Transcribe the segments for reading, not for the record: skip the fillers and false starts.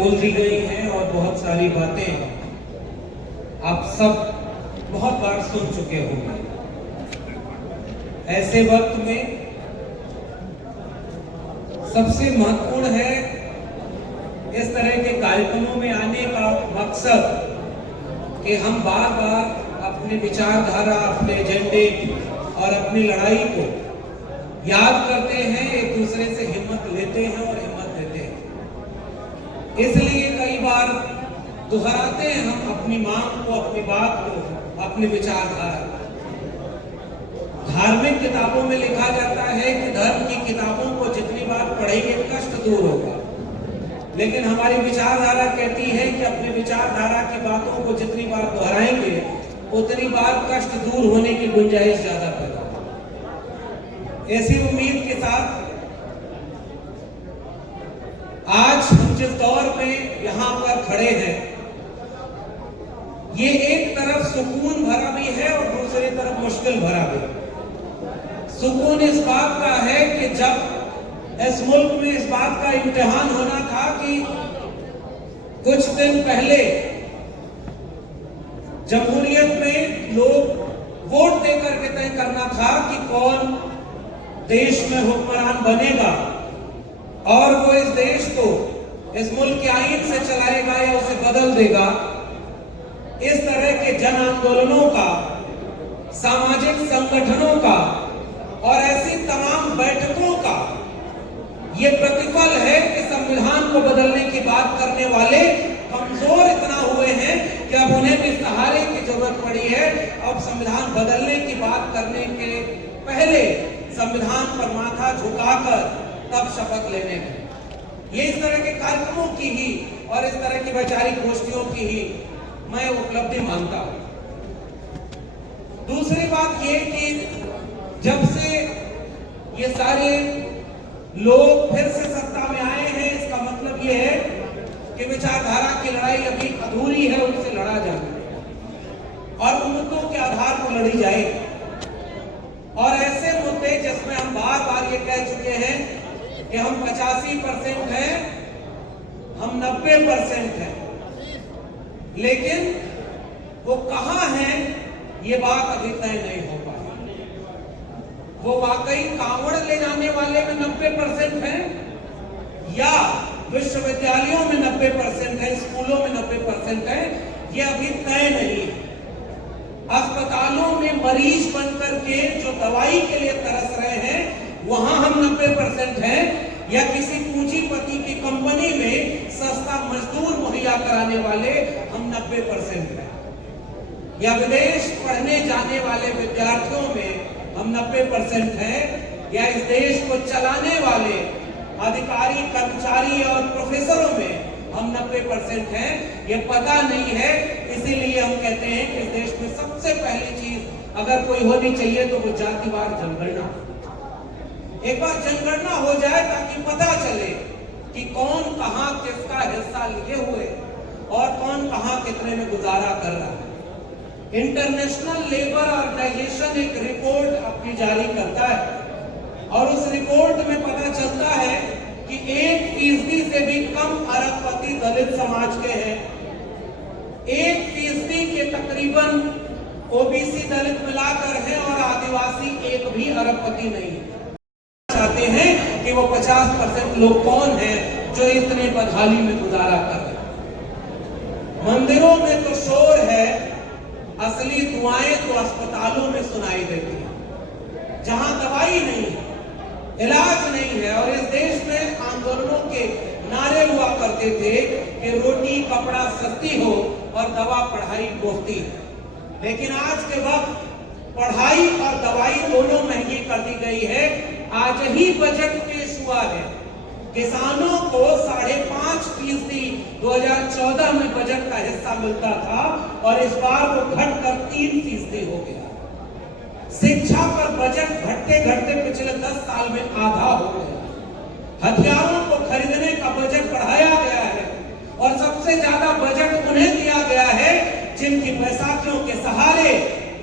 बोल दी गई हैं और बहुत सारी बातें आप सब बहुत बार सुन चुके होंगे। ऐसे वक्त में सबसे महत्वपूर्ण है इस तरह के कार्यक्रमों में आने का मकसद कि हम बार बार अपने विचारधारा, अपने एजेंडे और अपनी लड़ाई को याद करते हैं, एक दूसरे से हिम्मत लेते हैं और हिम्मत देते हैं। इसलिए कई बार दोहराते हैं हम अपनी मांग को, अपनी बात को, अपनी विचारधारा। धार्मिक किताबों में लिखा जाता है कि धर्म की किताबों को जितनी बार पढ़ेंगे कष्ट दूर होगा, लेकिन हमारी विचारधारा कहती है कि अपनी विचारधारा की बातों को जितनी बार दोहराएंगे उतनी बार कष्ट दूर होने की गुंजाइश ज्यादा पैदा होगी। ऐसी उम्मीद के साथ आज हम जिस दौर में यहां पर खड़े हैं, ये एक तरफ सुकून भरा भी है और दूसरी तरफ मुश्किल भरा भी। सुकून इस बात का है कि जब इस मुल्क में इस बात का इम्तिहान होना था कि कुछ दिन पहले जमहूरियत में लोग वोट देकर के तय करना था कि कौन देश में हुक्मरान बनेगा और वो इस देश को इस मुल्क के आईन से चलाएगा या उसे बदल देगा। इस तरह के जन आंदोलनों का, सामाजिक संगठनों का और ऐसी तमाम बैठकों का ये प्रतिफल है कि संविधान को बदलने की बात करने वाले कमजोर इतना हुए हैं कि अब उन्हें भी सहारे की जरूरत पड़ी है। अब संविधान बदलने की बात करने के पहले संविधान पर माथा झुकाकर तब शपथ लेने की, ये इस तरह के कार्यक्रमों की ही और इस तरह की वैचारिक गोष्ठियों की ही मैं उपलब्धि मानता हूं। दूसरी बात ये कि जब से ये सारे लोग फिर से सत्ता में आए हैं, इसका मतलब ये है कि विचारधारा की लड़ाई अभी अधूरी है, उनसे लड़ा जाए और उन मुद्दों के आधार पर लड़ी जाए। और ऐसे मुद्दे जिसमें हम बार बार ये कह चुके हैं कि हम 85% हैं, हम 90% हैं, लेकिन वो कहां हैं ये बात अभी तय नहीं हो पाई। वो वाकई कांवड़ ले जाने वाले में 90% हैं या विश्वविद्यालयों में 90% है, स्कूलों में 90% है, ये अभी तय नहीं है। अस्पतालों में मरीज बनकर के जो दवाई के लिए तरस रहे हैं वहां हम 90% हैं, या किसी पूंजीपति की कंपनी में सस्ता मजदूर मुहैया कराने वाले हम 90% हैं, या विदेश पढ़ने जाने वाले विद्यार्थियों में हम 90% हैं, या इस देश को चलाने वाले अधिकारी, कर्मचारी और प्रोफेसरों में हम 90% हैं, ये पता नहीं है। इसीलिए हम कहते हैं कि इस देश में सबसे पहली चीज अगर कोई होनी चाहिए तो वो जातिवार जनगणना। एक बार जनगणना हो जाए ताकि पता चले कि कौन कहां किसका हिस्सा लिए हुए और कौन कहां कितने में गुजारा कर रहा है। इंटरनेशनल लेबर ऑर्गेनाइजेशन एक रिपोर्ट अपनी जारी करता है और उस रिपोर्ट में पता चलता है कि 1% से भी कम अरबपति दलित समाज के हैं। 1% के तकरीबन ओबीसी दलित मिलाकर हैं और आदिवासी एक भी अरबपति नहीं है। चाहते हैं कि वो 50% लोग कौन हैं जो इतने बदहाली में गुजारा कर रहे हैं। मंदिरों में तो शोर है, असली दुआएं तो अस्पतालों में सुनाई देती हैं, जहां दवाई नहीं है, इलाज नहीं है। और इस देश में आंदोलनों के नारे हुआ करते थे कि रोटी कपड़ा सस्ती हो और दवा पढ़ाई मुफ्ती है, लेकिन आज के वक्त पढ़ाई और दवाई दोनों महंगी कर दी गई है। आज ही बजट पेश हुआ है, किसानों को 5.5% 2014 में बजट का हिस्सा मिलता था और इस बार वो घटकर 3% हो गया। शिक्षा पर बजट घटते घटते पिछले 10 साल में आधा हो गया। हथियारों को खरीदने का बजट बढ़ाया गया है और सबसे ज्यादा बजट उन्हें दिया गया है जिनकी बैसाखियों के सहारे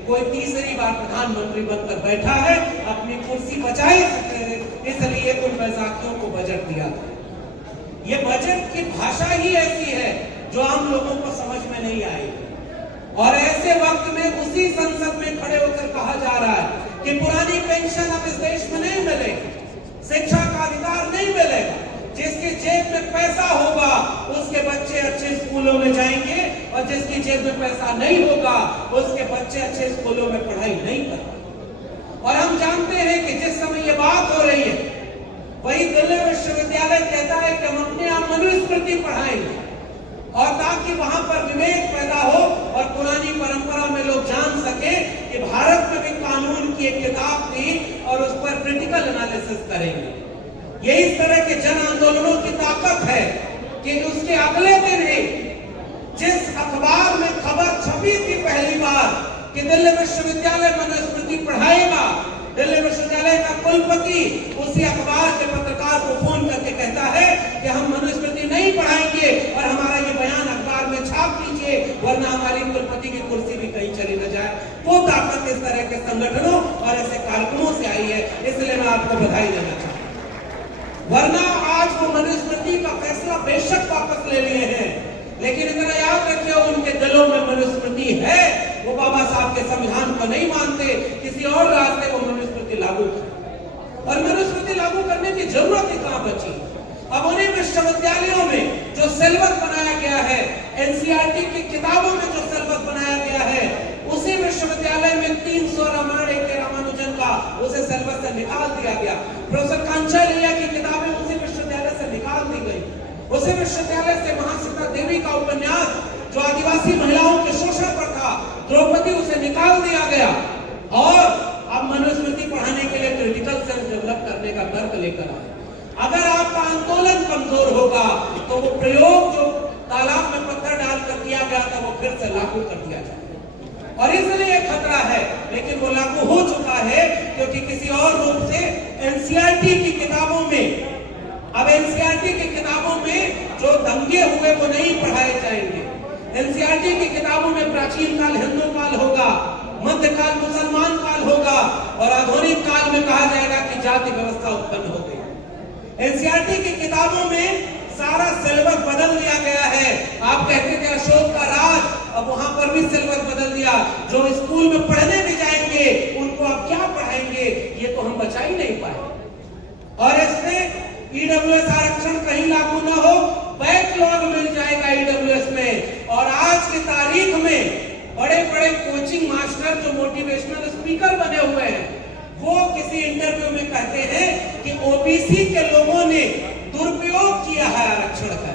कोई तीसरी बार प्रधानमंत्री बनकर बैठा है, अपनी कुर्सी बचाई, इसलिए उन बैसाखियों को बजट दिया। ये बजट कॉन्सेप्ट की भाषा ही ऐसी है जो आम लोगों को समझ में नहीं आएगी। और ऐसे वक्त में उसी संसद में खड़े होकर कहा जा रहा है कि पुरानी पेंशन अब इस देश में नहीं मिलेगी, शिक्षा का अधिकार नहीं मिलेगा, जिसके जेब में पैसा होगा उसके बच्चे अच्छे स्कूलों में जाएंगे और जिसकी जेब में पैसा नहीं होगा उसके बच्चे अच्छे स्कूलों में पढ़ाई नहीं करेंगे। और हम जानते हैं कि जिस समय ये बात हो रही है वही दिल्ली विश्वविद्यालय कहता है कि हम अपने आप मनुस्मृति पढ़ाएंगे और ताकि वहां पर विवेक पैदा हो और पुरानी परंपरा में लोग जान सके कि भारत में भी कानून की एक किताब थी और उस पर क्रिटिकल एनालिसिस करेंगे। ये इस तरह के जन आंदोलनों की ताकत है कि उसके अगले दिन ही जिस अखबार में खबर छपी थी पहली बार कि दिल्ली विश्वविद्यालय मनुस्मृति पढ़ाएगा, दिल्ली विश्वविद्यालय का कुलपति उसी अखबार के पत्रकार को फोन करके कहता है कि हम मनुस्मृति नहीं पढ़ाएंगे और हमारा ये बयान अखबार में छाप दीजिए वरना हमारी कुलपति की कुर्सी भी कहीं चली न जाए। वो ताकत इस तरह के संगठनों और ऐसे कार्यक्रमों से आई है, इसलिए मैं आपको बधाई देना चाहता हूं। वरना आज वो मनुस्मृति का फैसला बेशक वापस ले लिए हैं, लेकिन इतना याद रखिए उनके दिलों में मनुस्मृति है, वो बाबा साहब के संविधान को नहीं मानते, किसी और रास्ते को मनुस्मृति लागू और मनुस्मृति लागू करने की जरूरत ही कहां बची। अब उन्हीं विश्वविद्यालयों में जो सिलेबस बनाया गया है, एनसीईआरटी की किताबों में जो सिलेबस बनाया गया है, उसी विश्वविद्यालय में 300 रामायण के रामानुजन का उसे सिलेबस से निकाल दिया गया। प्रोफेसर कांचालिया की किताबें उसी विश्वविद्यालय से निकाल दी गई। उसी विश्वविद्यालय से महासीता देवी का उपन्यास जो आदिवासी महिलाओं के शोषण पर था, द्रौपदी, उसे निकाल दिया गया और अब मनुस्मृति पढ़ाने के लिए क्रिटिकल सेंस डेवलप करने का तर्क लेकर आए। अगर आपका आंदोलन कमजोर होगा तो वो प्रयोग जो तालाब में पत्थर डालकर किया गया था वो फिर से लागू कर दिया जाए और इसलिए खतरा है, लेकिन वो लागू हो चुका है क्योंकि किसी और रूप से एनसीईआरटी की किताबों में, अब एनसीईआरटी की किताबों में जो दंगे हुए वो नहीं पढ़ाए जाएंगे। एनसीईआरटी की किताबों में प्राचीन काल हिंदू काल होगा, मध्यकाल मुसलमान काल होगा और आधुनिक काल में कहा जाएगा कि जाति व्यवस्था उत्पन्न हो गई। एनसीईआरटी की किताबों में सारा सिलेबस बदल दिया गया है। आप कहते थे अशोक का राज, अब वहां पर भी सिलेबस बदल दिया। जो स्कूल में पढ़ने भी जाएंगे उनको अब क्या पढ़ाएंगे ये तो हम बचा ही नहीं पाए। और इसमें ईडब्ल्यूएस आरक्षण कहीं लागू ना हो, बैकलॉग मिल जाएगा ईडब्ल्यूएस में। और आज की तारीख में बड़े बड़े कोचिंग मास्टर जो मोटिवेशनल स्पीकर बने हुए हैं वो किसी इंटरव्यू में कहते हैं कि ओबीसी के लोगों ने दुरुपयोग किया है आरक्षण का,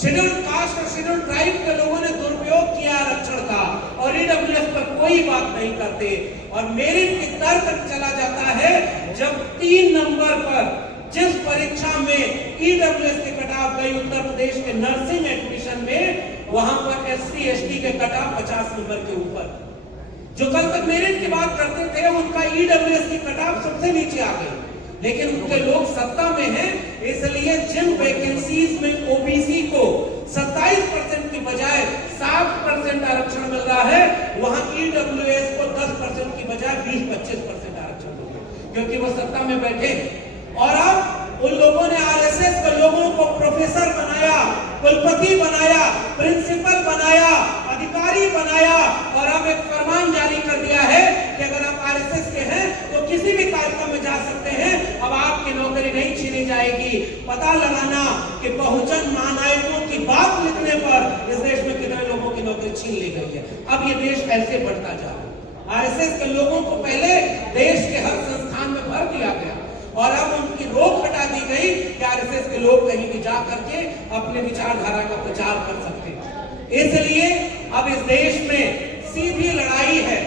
शेड्यूल्ड कास्ट और शेड्यूल्ड ट्राइब के लोगों ने दुरुपयोग किया आरक्षण का और ईडब्ल्यूएस पर कोई बात नहीं करते। और मेरिट की तर्क चला जाता है जब 3 नंबर पर जिस परीक्षा में ईडब्ल्यूएस के कटाव गई उत्तर प्रदेश के नर्सिंग एडमिशन में, वहां पर एससी एसटी के कटाव 50 नंबर के ऊपर। जो कल तक मेरिट की बात करते थे उनका ईडब्ल्यूएस की कटाव सबसे नीचे आ गई, लेकिन उनके लोग सत्ता में हैं, इसलिए जिन वैकेंसीज में ओबीसी को 27% की बजाय 60% आरक्षण मिल रहा है, वहां ईडब्ल्यूएस को 10% की बजाय 20-25% आरक्षण मिल रहा है क्योंकि वो सत्ता में बैठे। और अब उन लोगों ने आरएसएस के लोगों को प्रोफेसर बनाया, कुलपति बनाया, प्रिंसिपल बनाया, अधिकारी बनाया और अब एक फरमान जारी कर दिया है कि अगर आप आरएसएस के हैं तो किसी भी कार्यक्रम में जा सकते हैं, अब आपकी नौकरी नहीं छीनी जाएगी। पता लगाना कि बहुजन महानायकों की बात लिखने पर इस देश में कितने लोगों की नौकरी छीन ली गई है। अब ये देश ऐसे बढ़ता जा रहा है। आरएसएस के लोगों को पहले देश के हर संस्थान में भर दिया गया और अब उनकी रोक हटा दी गई कि आरएसएस के लोग कहीं भी जा करके अपने विचारधारा का प्रचार कर सकते हैं। इसलिए अब इस देश में सीधी लड़ाई है।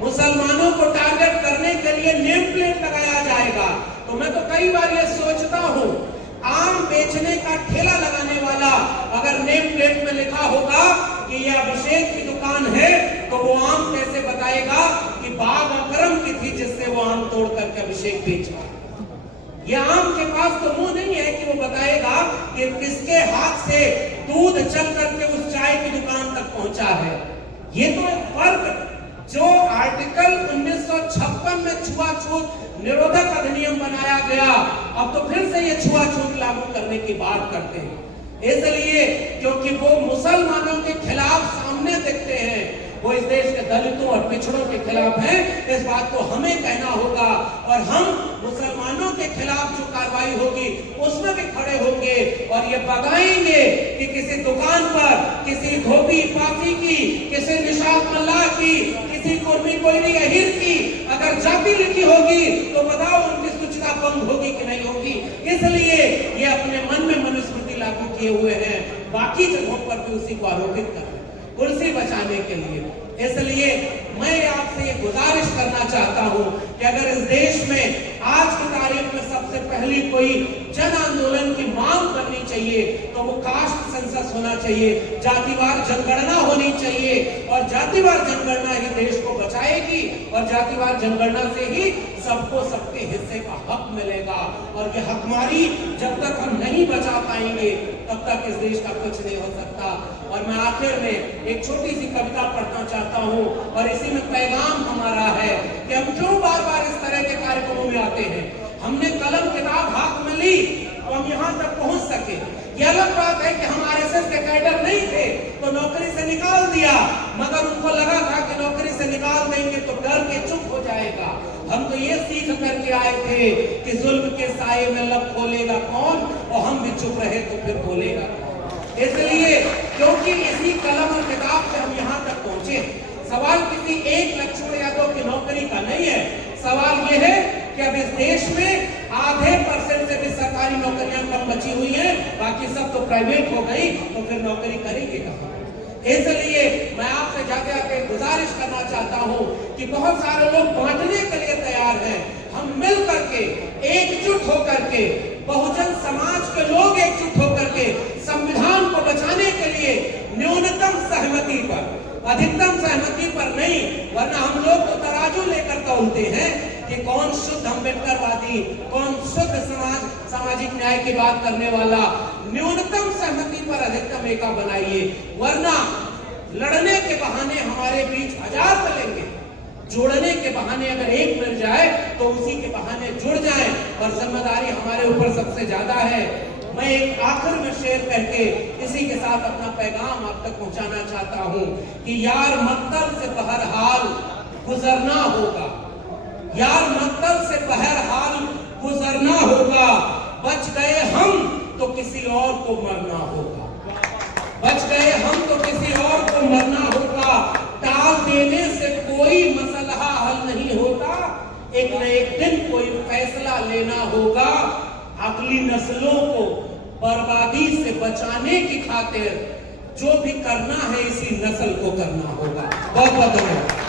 मुसलमानों को टारगेट करने के लिए नेम प्लेट लगाया जाएगा। तो मैं तो कई बार ये सोचता हूं, आम बेचने का ठेला लगाने वाला अगर नेम प्लेट में लिखा होगा कि यह अभिषेक की दुकान है तो वो आम कैसे बताएगा कि बाग अकरम की थी जिससे वो आम तोड़ करके अभिषेक बेचा। ये आम के पास तो मुंह नहीं है कि वो बताएगा कि किसके हाथ से दूध चल करके उस चाय की दुकान तक पहुंचा है। ये तो एक फर्क जो आर्टिकल 1956 में छुआछूत निरोधक अधिनियम बनाया गया, अब तो फिर से ये छुआछूत लागू करने की बात करते हैं। इसलिए क्योंकि वो मुसलमानों के खिलाफ सामने दिखते हैं, वो इस देश के दलितों और पिछड़ों के खिलाफ हैं। इस बात को हमें कहना होगा और हम मुसलमानों के खिलाफ जो कार्रवाई होगी उसमें भी खड़े होंगे और ये बताएंगे कि किसी दुकान पर किसी धोबी पासी की, किसी निशात मल्लाह की, किसी कुर्मी कोयरी अहिर की अगर जाति लिखी होगी तो बताओ उनकी सूचना भंग होगी कि नहीं होगी। इसलिए ये अपने मन में मनुस्मृति लागू किए हुए हैं, बाकी जगहों पर भी उसी को आरोपित कर कुर्सी बचाने के लिए। इसलिए मैं आपसे ये गुजारिश करना चाहता हूं कि अगर इस देश में आज की तारीख में सबसे पहली कोई जन आंदोलन की मांग करनी चाहिए तो वो कास्ट सेंसस होना चाहिए, जातिवार जनगणना होनी चाहिए और जातिवार जनगणना ही देश को बचाएगी और जातिवार जनगणना से ही सबको सबके हिस्से का हक मिलेगा। और ये हकमारी जब तक हम नहीं बचा पाएंगे तब तक इस देश का कुछ नहीं हो सकता। और मैं आखिर में एक छोटी सी कविता पढ़ना चाहता हूं और इसी में पैगाम हमारा है कि हम क्यों बार बार इस तरह के कार्यक्रमों में आते हैं। हमने कलम किताब हाथ में ली तो हम यहाँ तक पहुंच सके। ये अलग बात है कि हम आरएसएस के कैडर नहीं थे तो नौकरी से निकाल दिया, मगर उनको लगा था कि नौकरी से निकाल देंगे तो डर के चुप हो जाएगा। हम तो ये सीख करके आए थे कि जुल्म के साए में लब खोलेगा कौन, और हम भी चुप रहे तो फिर बोलेगा कौन। इसलिए क्योंकि इसी कलम और किताब से हम यहाँ तक पहुंचे। सवाल किसी एक लक्ष्मण यादव की नौकरी का नहीं है, सवाल ये है कि अब इस देश में आधे % से भी सरकारी नौकरियां कम बची हुई हैं, बाकी सब तो प्राइवेट हो गई, तो फिर नौकरी करेंगे कहाँ। इसलिए मैं आपसे जाते जाते गुजारिश करना चाहता हूं कि बहुत सारे लोग बांटने के लिए तैयार हैं। हम मिल करके एकजुट होकर के, बहुजन समाज के लोग एकजुट होकर के संविधान को बचाने के लिए न्यूनतम सहमति पर, अधिकतम सहमति पर नहीं, वरना हम लोग तो तराजू लेकर तौलते हैं कि कौन शुद्ध अम्बेडकरवादी, कौन शुद्ध सामाजिक न्याय की बात करने वाला। न्यूनतम सहमति पर अधिकतम एका बनाइए, वरना लड़ने के बहाने हमारे बीच 1000 चलेंगे, जोड़ने के बहाने अगर एक मिल जाए तो उसी के बहाने जुड़ जाए और जिम्मेदारी हमारे ऊपर सबसे ज्यादा है। मैं एक आखिर में शेर करके इसी के साथ अपना पैगाम आप तक पहुंचाना चाहता हूं कि यार मक्तल से बहरहाल गुजरना होगा, यार मक्तल से बहरहाल गुजरना होगा, बच गए हम तो किसी और को मरना होगा, बच गए हम तो किसी और को मरना होगा। टाल देने से कोई मसला हल नहीं होता, एक न एक दिन कोई फैसला लेना होगा। अगली नस्लों को बर्बादी से बचाने की खातिर जो भी करना है इसी नस्ल को करना होगा। बहुत बहुत धन्यवाद।